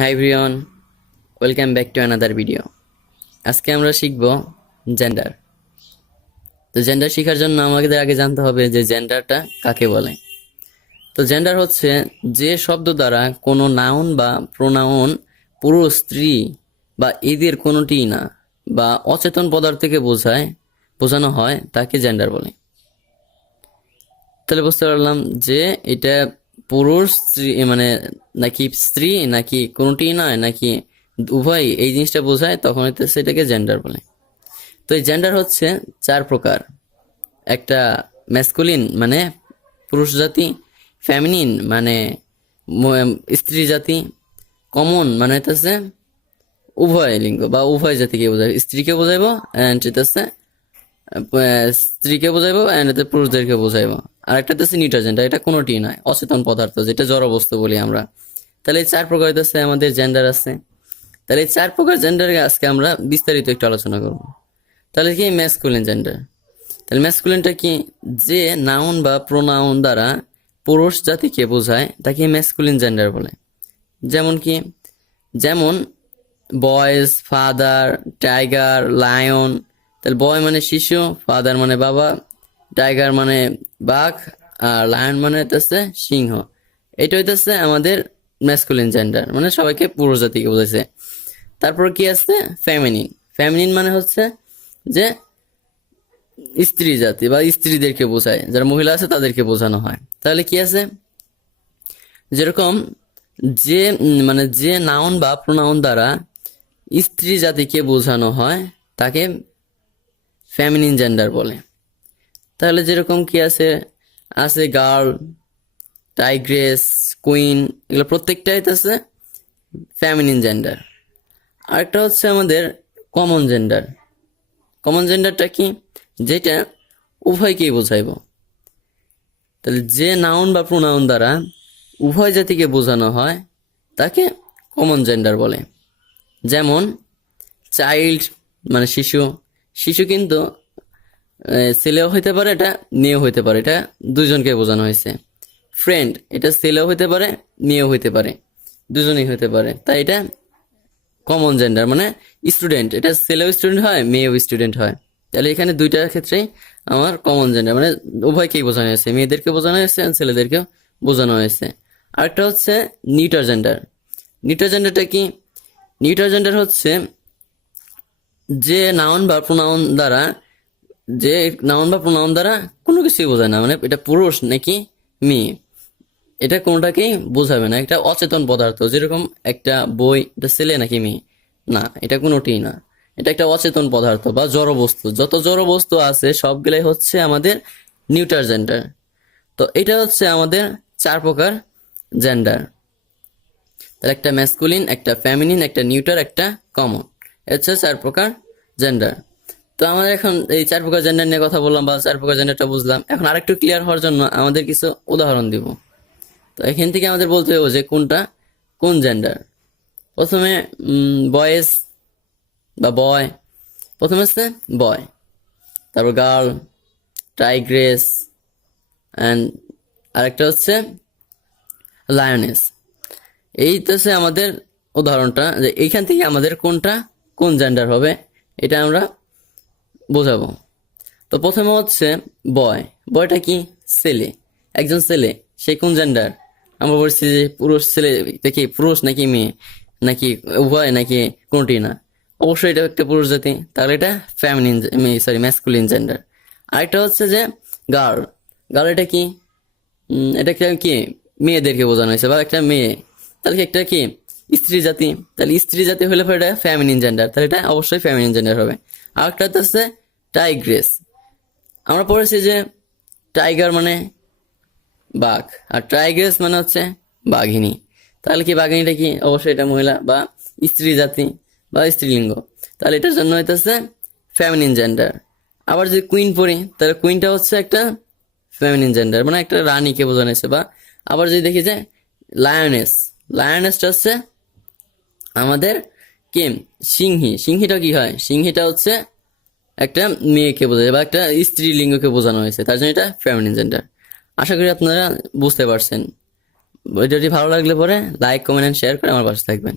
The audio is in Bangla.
Hi everyone, welcome back to another video. আজকে আমরা শিখব জেন্ডার। তো জেন্ডার শেখার জন্য আমাদের আগে জানতে হবে যে জেন্ডারটা কাকে বলে। তো জেন্ডার হচ্ছে যে শব্দ দ্বারা কোনো নাউন বা প্রোনাউন পুরুষ, স্ত্রী বা এদের কোনোটিই না বা অচেতন পদার্থকে বোঝানো হয় তাকে জেন্ডার বলে। তাহলে বুঝতে পারলাম যে এটা পুরুষ, স্ত্রী মানে নাকি স্ত্রী নাকি কোনোটি নয় নাকি উভয়, এই জিনিসটা বোঝায়, তখন সেটাকে জেন্ডার বলে। তো এই জেন্ডার হচ্ছে চার প্রকার। একটা ম্যাসকুলিন মানে পুরুষ জাতি, ফেমিনিন মানে স্ত্রী জাতি, কমন মানে হচ্ছে উভয় লিঙ্গ বা উভয় জাতিকে বোঝায়, স্ত্রীকে বোঝাইবো অ্যান্ড হচ্ছে স্ত্রীকে বোঝাইবো অ্যান্ড পুরুষদেরকে বোঝাইবো। আর একটা হচ্ছে নিউট্রাল জেন্ডার, এটা কোনোটি নয়, অচেতন পদার্থ যেটা জড় বস্তু বলি আমরা। তাহলে এই চার প্রকার হচ্ছে আমাদের জেন্ডার আছে। তাহলে এই চার প্রকার জেন্ডারকে আজকে আমরা বিস্তারিত একটু আলোচনা করব। তাহলে কি ম্যাসকুলিন জেন্ডার? তাহলে ম্যাসকুলিনটা কি? যে নাউন বা প্রোনাউন দ্বারা পুরুষ জাতিকে বোঝায় তাকে ম্যাসকুলিন জেন্ডার বলে। যেমন বয়েজ, ফাদার, টাইগার, লায়ন। তাহলে বয় মানে শিশু, ফাদার মানে বাবা, টাইগার মানে বাঘ, আর লায়ন মানে হচ্ছে সিংহ। এটা হইতেছে আমাদের ম্যাসকুলিন জেন্ডার, মানে সবাইকে পুরুষ জাতিকে বোঝাইছে। তারপর কি আছে? ফেমিনিন। ফেমিনিন মানে হচ্ছে যে স্ত্রী জাতি বা স্ত্রীদেরকে বোঝায়, যারা মহিলা আছে তাদেরকে বোঝানো হয়। তাহলে কি আছে? যেরকম যে নাউন বা প্রোনাউন দ্বারা স্ত্রী জাতিকে বোঝানো হয় তাকে ফেমিনিন জেন্ডার বলে। তাহলে যেরকম কি আছে? আছে গার্ল, টাইগ্রেস, কুইন, এগুলো প্রত্যেকটাই আছে ফেমিনিন জেন্ডার। আরেকটা হচ্ছে আমাদের কমন জেন্ডার। কমন জেন্ডারটা কি? যেটা উভয়কেই বোঝাইব। তাহলে যে নাউন বা প্রোনাউন দ্বারা উভয় জাতিকে বোঝানো হয় তাকে কমন জেন্ডার বলে। যেমন চাইল্ড মানে শিশু। শিশু কিন্তু ছেলেও হইতে পারে, এটা মেয়েও হইতে পারে, এটা দুজনকে বোঝানো হয়েছে। ফ্রেন্ড, এটা ছেলেও হইতে পারে, মেয়েও হইতে পারে, দুজনেই হইতে পারে, তাই এটা কমন জেন্ডার। মানে স্টুডেন্ট, এটা ছেলেও স্টুডেন্ট হয়, মেয়েও স্টুডেন্ট হয়। তাহলে এখানে দুইটার ক্ষেত্রেই আমার কমন জেন্ডার, মানে উভয়কেই বোঝানো হয়েছে, মেয়েদেরকে বোঝানো হয়েছে ছেলেদেরকেও বোঝানো হয়েছে। আরেকটা হচ্ছে নিউট্রাল জেন্ডার। নিউট্রাল জেন্ডারটা কি? নিউট্রাল জেন্ডার হচ্ছে যে নাউন বা প্রোনাউন দ্বারা কোনো কিছুই বোঝায় না, মানে এটা পুরুষ নাকি মেয়ে এটা কোনোটাকেই বোঝাবে না, একটা অচেতন পদার্থ। যেরকম একটা বই, এটা ছেলে নাকি মেয়ে, না, এটা কোনোটিই না, এটা একটা অচেতন পদার্থ বা জড় বস্তু। যত জড় বস্তু আছে সবগুলাই হচ্ছে আমাদের নিউট্রাল জেন্ডার। তো এটা হচ্ছে আমাদের চার প্রকার জেন্ডার। তাহলে একটা ম্যাসকুলিন, একটা ফেমিনিন, একটা নিউট্রাল, একটা কমন, হচ্ছে চার প্রকার জেন্ডার। তো আমাদের এখন এই চার প্রকার জেন্ডার নিয়ে কথা বললাম বা চার প্রকার জেন্ডারটা বুঝলাম। এখন আরেকটু ক্লিয়ার হওয়ার জন্য আমাদের কিছু উদাহরণ দিব। তো এখান থেকে আমাদের বলতে হবে যে কোনটা কোন জেন্ডার। প্রথমে বয়েজ বা বয়, প্রথমে হচ্ছে বয়, তারপর গার্ল, টাইগ্রেস, অ্যান্ড আরেকটা হচ্ছে লায়নেস। এই তো হচ্ছে আমাদের উদাহরণটা, যে এইখান থেকে আমাদের কোনটা কোন জেন্ডার হবে এটা আমরা বোঝাবো। তো প্রথমে হচ্ছে বয়। বয়টা কি? ছেলে, একজন ছেলে, সে কোন জেন্ডার? আমরা বলছি যে পুরুষ। ছেলে দেখি পুরুষ নাকি মেয়ে নাকি উভয় নাকি কোনটি না? অবশ্যই এটা একটা পুরুষ জাতি, তাহলে এটা ফেমিনিন ম্যাসকুলিন জেন্ডার। আরেকটা হচ্ছে যে গার্ল। গার্ল এটা কি? এটা কি মেয়েদেরকে বোঝানো হয়েছে বা একটা মেয়ে, তাহলে একটা কি স্ত্রী জাতি, তাহলে স্ত্রী জাতি হলে পরে এটা ফেমিনিন জেন্ডার, তাহলে এটা অবশ্যই ফেমিনিন জেন্ডার হবে। আরেকটা হচ্ছে টাইগ্রেস। আমরা পড়েছি যে টাইগার মানে বাঘ আর টাইগ্রেস মানে হচ্ছে বাঘিনী, তাহলে কি বাঘিনীটা কি? অবশ্যই এটা মহিলা বা স্ত্রী জাতি বা স্ত্রীলিঙ্গ, তাহলে এটার জন্য হইতেছে ফেমিনিন জেন্ডার। আবার যদি কুইন পড়ি তাহলে কুইনটা হচ্ছে একটা ফেমিনিন জেন্ডার, মানে একটা রানীকে বোঝানো হয়েছে। বা আবার যদি দেখি যে লায়নেস, লায়নেসটা হচ্ছে আমাদের কি সিংহী। সিংহীটা কি হয়? সিংহীটা হচ্ছে একটা মেয়েকে বোঝায় বা একটা স্ত্রী লিঙ্গকে বোঝানো হয়েছে, তার জন্য এটা ফেমিনিন জেন্ডার। আশা করি আপনারা বুঝতে পারছেন। ভিডিওটি ভালো লাগলে পরে লাইক, কমেন্ট, শেয়ার করে আমার পাশে থাকবেন।